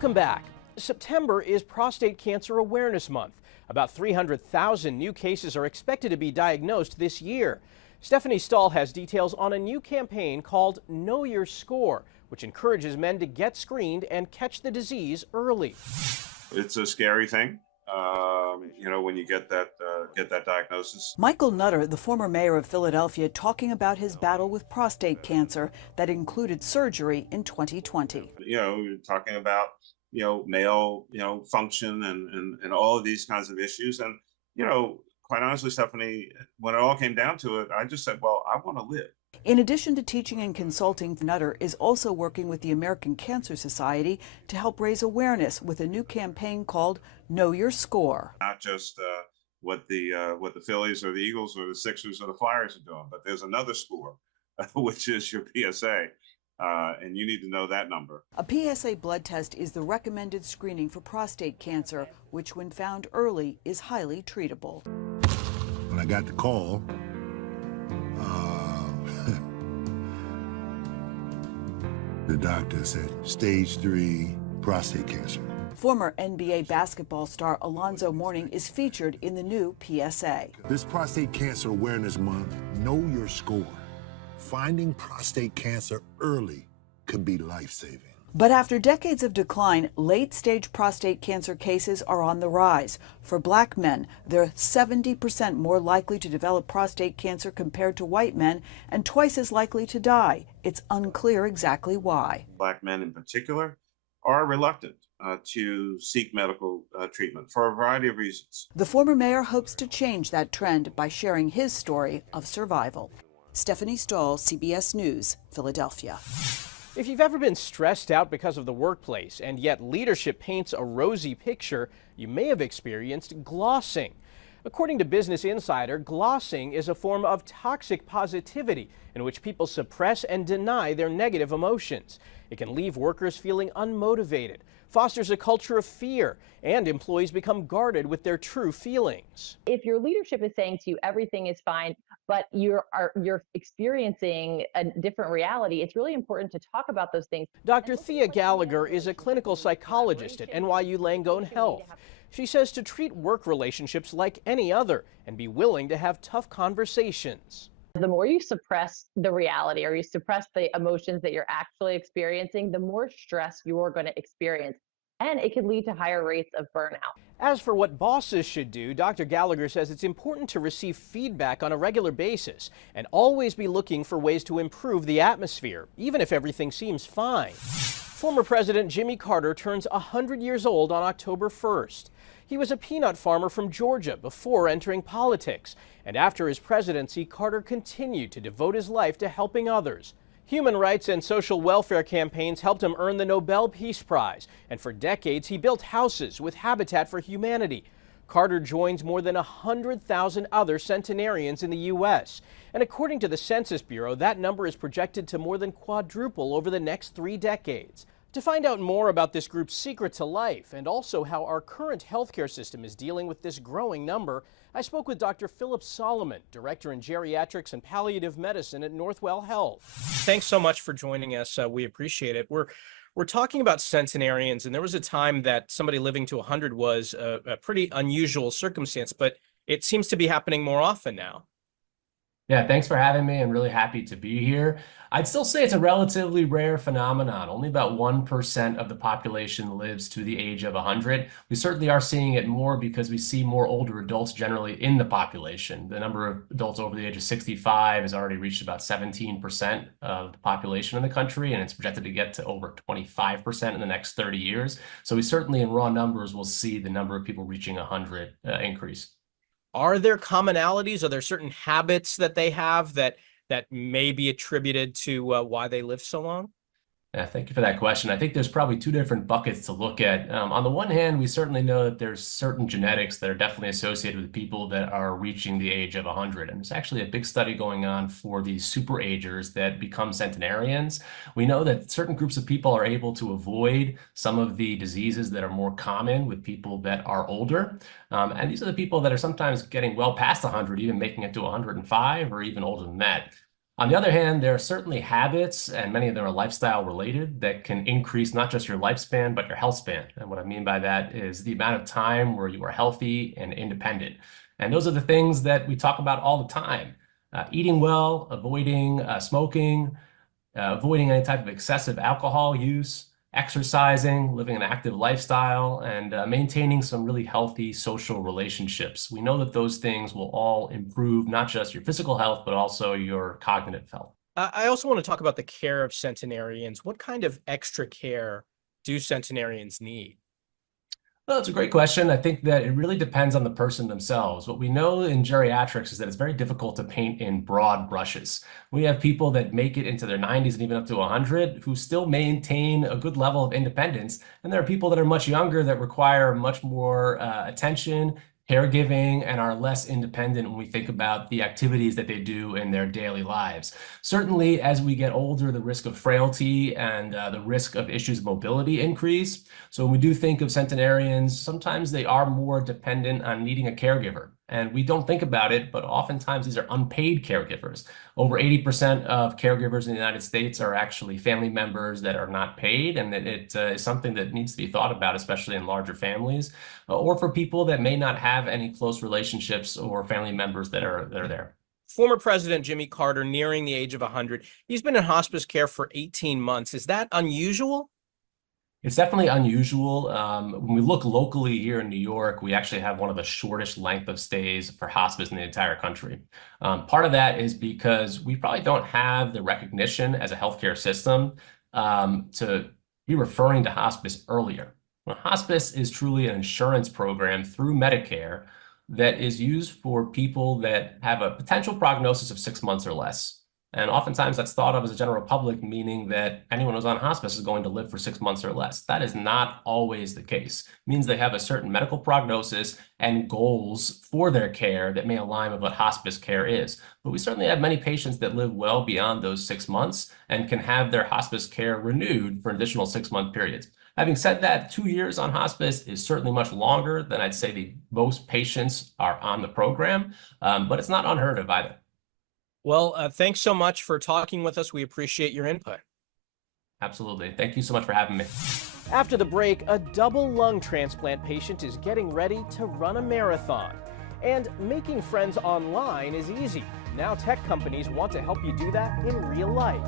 Welcome back. September is Prostate Cancer Awareness Month. About 300,000 new cases are expected to be diagnosed this year. Stephanie Stahl has details on a new campaign called Know Your Score, which encourages men to get screened and catch the disease early. It's a scary thing, when you get that diagnosis. Michael Nutter, the former mayor of Philadelphia, talking about his battle with prostate cancer that included surgery in 2020. You're talking about male function and all of these kinds of issues, and quite honestly, Stephanie, when it all came down to it, I just said, well, I want to live. In addition to teaching and consulting, Nutter is also working with the American Cancer Society to help raise awareness with a new campaign called Know Your Score. Not just what the Phillies or the Eagles or the Sixers or the Flyers are doing, but there's another score, which is your PSA, and you need to know that number. A PSA blood test is the recommended screening for prostate cancer, which when found early is highly treatable. When I got the call, the doctor said stage 3 prostate cancer. Former NBA basketball star Alonzo Mourning is featured in the new PSA. This Prostate Cancer Awareness Month, Know Your Score. Finding prostate cancer early could be life-saving. But after decades of decline, late-stage prostate cancer cases are on the rise. For black men, they're 70% more likely to develop prostate cancer compared to white men and twice as likely to die. It's unclear exactly why. Black men in particular are reluctant to seek medical treatment for a variety of reasons. The former mayor hopes to change that trend by sharing his story of survival. Stephanie Stahl, CBS News, Philadelphia. If you've ever been stressed out because of the workplace and yet leadership paints a rosy picture, you may have experienced glossing. According to Business Insider, glossing is a form of toxic positivity in which people suppress and deny their negative emotions. It can leave workers feeling unmotivated, fosters a culture of fear, and employees become guarded with their true feelings. If your leadership is saying to you everything is fine, but you're experiencing a different reality, it's really important to talk about those things. Dr. Thea Gallagher is a clinical psychologist at NYU Langone Health. She says to treat work relationships like any other and be willing to have tough conversations. The more you suppress the reality or you suppress the emotions that you're actually experiencing, the more stress you're going to experience. And it can lead to higher rates of burnout. As for what bosses should do, Dr. Gallagher says it's important to receive feedback on a regular basis and always be looking for ways to improve the atmosphere, even if everything seems fine. Former President Jimmy Carter turns 100 years old on October 1st. He was a peanut farmer from Georgia before entering politics, and after his presidency, Carter continued to devote his life to helping others. Human rights and social welfare campaigns helped him earn the Nobel Peace Prize, and for decades he built houses with Habitat for Humanity. Carter joins more than 100,000 other centenarians in the U.S., and according to the Census Bureau, that number is projected to more than quadruple over the next 3 decades. To find out more about this group's secret to life and also how our current healthcare system is dealing with this growing number, I spoke with Dr. Philip Solomon, Director in Geriatrics and Palliative Medicine at Northwell Health. Thanks so much for joining us. We appreciate it. We're talking about centenarians, and there was a time that somebody living to 100 was a pretty unusual circumstance, but it seems to be happening more often now. Yeah, thanks for having me. I'm really happy to be here. I'd still say it's a relatively rare phenomenon. Only about 1% of the population lives to the age of 100. We certainly are seeing it more because we see more older adults generally in the population. The number of adults over the age of 65 has already reached about 17% of the population in the country, and it's projected to get to over 25% in the next 30 years. So we certainly in raw numbers will see the number of people reaching 100 increase. Are there commonalities? Are there certain habits that they have that may be attributed to why they live so long? Yeah, thank you for that question. I think there's probably 2 different buckets to look at. On the one hand, we certainly know that there's certain genetics that are definitely associated with people that are reaching the age of 100. And there's actually a big study going on for these super agers that become centenarians. We know that certain groups of people are able to avoid some of the diseases that are more common with people that are older. And these are the people that are sometimes getting well past 100, even making it to 105 or even older than that. On the other hand, there are certainly habits, and many of them are lifestyle related, that can increase not just your lifespan, but your health span. And what I mean by that is the amount of time where you are healthy and independent. And those are the things that we talk about all the time. Eating well, avoiding smoking, avoiding any type of excessive alcohol use, exercising, living an active lifestyle, and maintaining some really healthy social relationships. We know that those things will all improve not just your physical health, but also your cognitive health. I also want to talk about the care of centenarians. What kind of extra care do centenarians need? Well, that's a great question. I think that it really depends on the person themselves. What we know in geriatrics is that it's very difficult to paint in broad brushes. We have people that make it into their 90s and even up to 100 who still maintain a good level of independence. And there are people that are much younger that require much more attention, caregiving, and are less independent when we think about the activities that they do in their daily lives. Certainly, as we get older, the risk of frailty and the risk of issues of mobility increase. So when we do think of centenarians, sometimes they are more dependent on needing a caregiver. And we don't think about it, but oftentimes these are unpaid caregivers. Over 80% of caregivers in the United States are actually family members that are not paid, and it is something that needs to be thought about, especially in larger families, or for people that may not have any close relationships or family members that are there. Former President Jimmy Carter nearing the age of 100. He's been in hospice care for 18 months. Is that unusual? It's definitely unusual. When we look locally here in New York, we actually have one of the shortest length of stays for hospice in the entire country. Part of that is because we probably don't have the recognition as a healthcare system to be referring to hospice earlier. Well, hospice is truly an insurance program through Medicare that is used for people that have a potential prognosis of 6 months or less. And oftentimes that's thought of as a general public, meaning that anyone who's on hospice is going to live for 6 months or less. That is not always the case. It means they have a certain medical prognosis and goals for their care that may align with what hospice care is. But we certainly have many patients that live well beyond those 6 months and can have their hospice care renewed for an additional 6-month periods. Having said that, 2 years on hospice is certainly much longer than I'd say most patients are on the program, but it's not unheard of either. Well, thanks so much for talking with us. We appreciate your input. Absolutely. Thank you so much for having me. After the break, a double lung transplant patient is getting ready to run a marathon. And making friends online is easy. Now tech companies want to help you do that in real life.